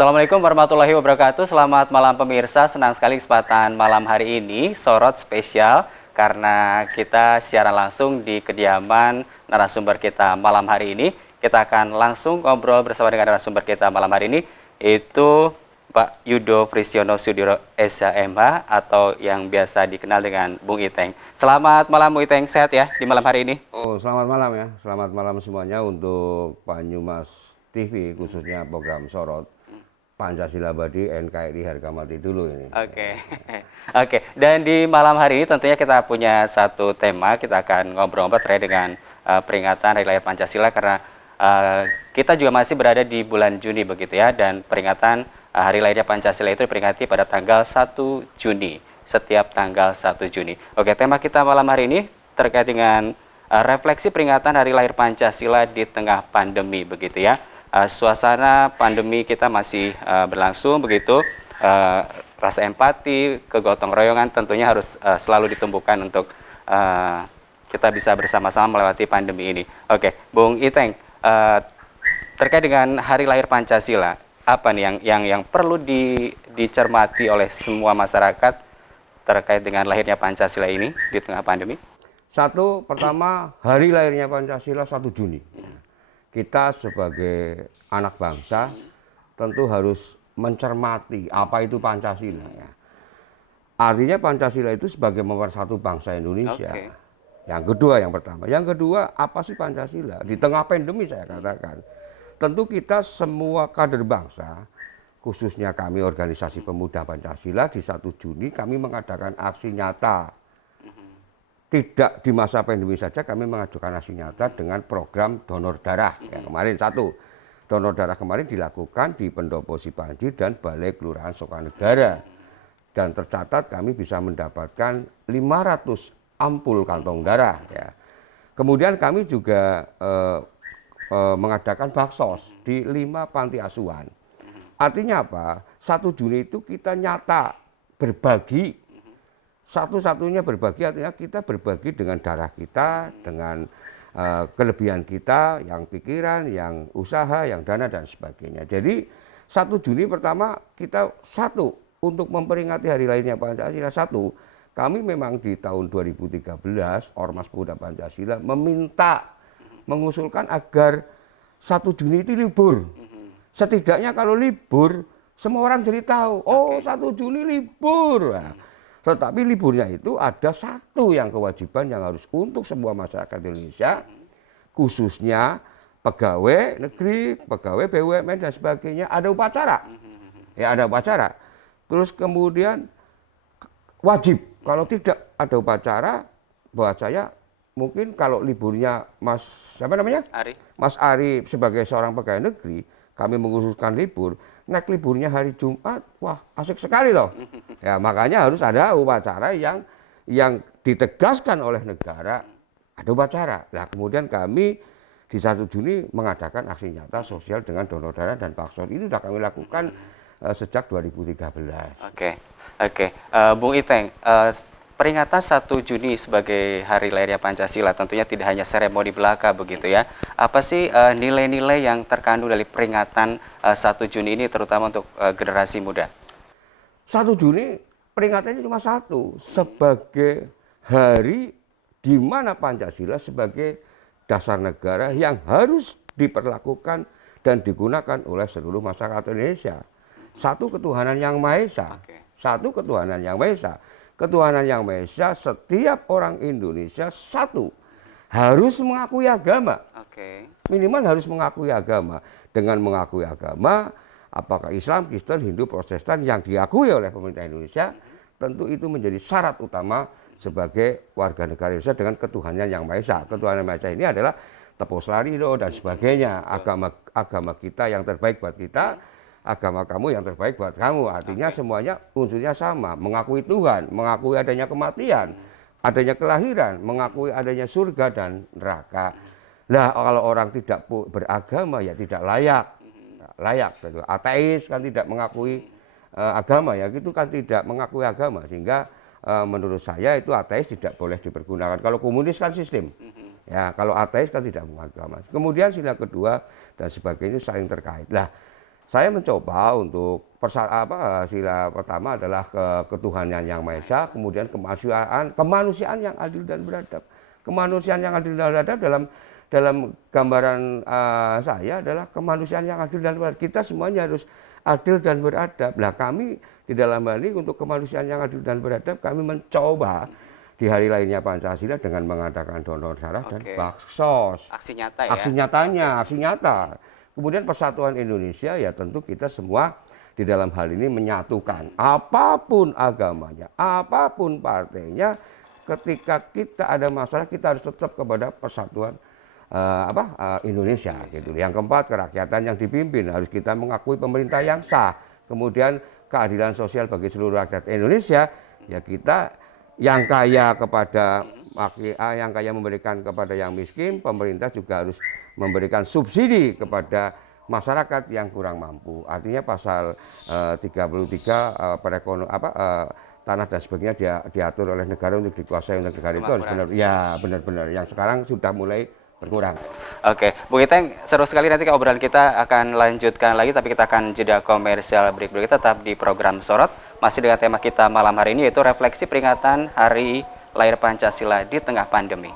Assalamualaikum warahmatullahi wabarakatuh. Selamat malam pemirsa. Senang sekali kesempatan malam hari ini sorot spesial karena kita siaran langsung di kediaman narasumber kita malam hari ini. Kita akan langsung ngobrol bersama dengan narasumber kita malam hari ini, yaitu Pak Yudo Prisyono Sudiro SHMH atau yang biasa dikenal dengan Bung Iteng. Selamat malam Bung Iteng, sehat ya di malam hari ini? Oh, selamat malam ya. Selamat malam semuanya untuk Banyumas TV, khususnya program Sorot Pancasila Abadi NKRI Harga Mati dulu ini. Oke. Oke. Dan di malam hari ini tentunya kita punya satu tema, kita akan ngobrol-ngobrol terkait dengan peringatan Hari Lahir Pancasila karena kita juga masih berada di bulan Juni begitu ya, dan peringatan Hari Lahirnya Pancasila itu diperingati pada tanggal 1 Juni, setiap tanggal 1 Juni. Oke, tema kita malam hari ini terkait dengan refleksi peringatan Hari Lahir Pancasila di tengah pandemi begitu ya. Suasana pandemi kita masih berlangsung begitu, rasa empati, kegotong royongan tentunya harus selalu ditumbuhkan untuk kita bisa bersama-sama melewati pandemi ini. Oke, Bung Iteng, terkait dengan Hari Lahir Pancasila, apa nih yang perlu dicermati oleh semua masyarakat terkait dengan lahirnya Pancasila ini di tengah pandemi? Satu, pertama, hari lahirnya Pancasila 1 Juni. Kita sebagai anak bangsa tentu harus mencermati apa itu Pancasila. Ya. Artinya Pancasila itu sebagai pemersatu bangsa Indonesia. Oke. Yang kedua, yang pertama. Yang kedua, apa sih Pancasila? Di tengah pandemi saya katakan. Tentu kita semua kader bangsa, khususnya kami organisasi pemuda Pancasila, di 1 Juni kami mengadakan aksi nyata. Tidak di masa pandemi saja, kami mengajukan aksi nyata dengan program donor darah. Ya, kemarin satu, donor darah kemarin dilakukan di Pendopo Sipanji dan Balai Kelurahan Sukanegara. Dan tercatat kami bisa mendapatkan 500 ampul kantong darah. Ya. Kemudian kami juga mengadakan baksos di 5 panti asuhan. Artinya apa? 1 Juni itu kita nyata berbagi. Satu-satunya berbagi artinya kita berbagi dengan darah kita, dengan kelebihan kita, yang pikiran, yang usaha, yang dana dan sebagainya. Jadi 1 Juni pertama kita satu untuk memperingati hari lahirnya Pancasila. Satu, kami memang di tahun 2013 Ormas Pemuda Pancasila mengusulkan agar 1 Juni itu libur. Setidaknya kalau libur semua orang jadi tahu, oh 1 Juni libur. Nah, tetapi liburnya itu ada satu yang kewajiban yang harus untuk semua masyarakat Indonesia, khususnya pegawai negeri, pegawai BUMN dan sebagainya, ada upacara. Ya ada upacara. Terus kemudian wajib, kalau tidak ada upacara, buat saya mungkin kalau liburnya siapa namanya? Mas Ari sebagai seorang pegawai negeri, kami mengusulkan libur, naik liburnya hari Jumat, wah asik sekali loh. Ya makanya harus ada upacara yang ditegaskan oleh negara, ada upacara. Nah kemudian kami di 1 Juni mengadakan aksi nyata sosial dengan donor darah dan baksos. Ini sudah kami lakukan sejak 2013. Oke. Bung Iteng, peringatan 1 Juni sebagai Hari Lahirnya Pancasila tentunya tidak hanya seremoni belaka begitu ya. Apa sih nilai-nilai yang terkandung dari peringatan 1 Juni ini terutama untuk generasi muda? 1 Juni peringatannya cuma satu, sebagai hari di mana Pancasila sebagai dasar negara yang harus diperlakukan dan digunakan oleh seluruh masyarakat Indonesia. Satu ketuhanan yang Maha Esa. Satu ketuhanan yang Maha Esa. Ketuhanan yang Maha Esa, setiap orang Indonesia satu harus mengakui agama. Minimal harus mengakui agama. Dengan mengakui agama, apakah Islam, Kristen, Hindu, Protestan yang diakui oleh pemerintah Indonesia, tentu itu menjadi syarat utama sebagai warga negara Indonesia dengan ketuhanan yang Maha Esa. Ketuhanan yang Maha Esa ini adalah tepos larido dan sebagainya. Agama kita yang terbaik buat kita, agama kamu yang terbaik buat kamu. Artinya semuanya unsurnya sama, mengakui Tuhan, mengakui adanya kematian, adanya kelahiran, mengakui adanya surga dan neraka. Nah kalau orang tidak beragama ya tidak layak. Ateis kan tidak mengakui agama ya, itu kan tidak mengakui agama, sehingga menurut saya itu ateis tidak boleh dipergunakan. Kalau komunis kan sistem, ya kalau ateis kan tidak mengagama. Kemudian sila kedua dan sebagainya saling terkait. Lah saya mencoba untuk sila pertama adalah ketuhanan yang Maha Esa, kemudian kemanusiaan yang adil dan beradab. Kemanusiaan yang adil dan beradab dalam gambaran saya adalah kemanusiaan yang adil dan beradab. Kita semuanya harus adil dan beradab. Nah, kami di dalam hal ini untuk kemanusiaan yang adil dan beradab, kami mencoba di hari lainnya Pancasila dengan mengadakan donor darah dan baksos. Aksi nyata ya? Aksi nyatanya, aksi nyata. Kemudian Persatuan Indonesia ya tentu kita semua di dalam hal ini menyatukan apapun agamanya, apapun partainya, ketika kita ada masalah kita harus tetap kepada persatuan Indonesia gitu. Yang keempat, kerakyatan yang dipimpin, harus kita mengakui pemerintah yang sah. Kemudian keadilan sosial bagi seluruh rakyat Indonesia, ya kita yang kaya kepada yang kaya memberikan kepada yang miskin, pemerintah juga harus memberikan subsidi kepada masyarakat yang kurang mampu. Artinya pasal 33 tanah dan sebagainya diatur oleh negara untuk dikuasai oleh negara itu harus benar-benar yang sekarang sudah mulai berkurang. Oke, Bung Iteng, seru sekali, nanti obrolan kita akan lanjutkan lagi, tapi kita akan jeda komersial berikut. Tetap di program Sorot, masih dengan tema kita malam hari ini, yaitu refleksi peringatan Hari Lahir Pancasila di tengah pandemi.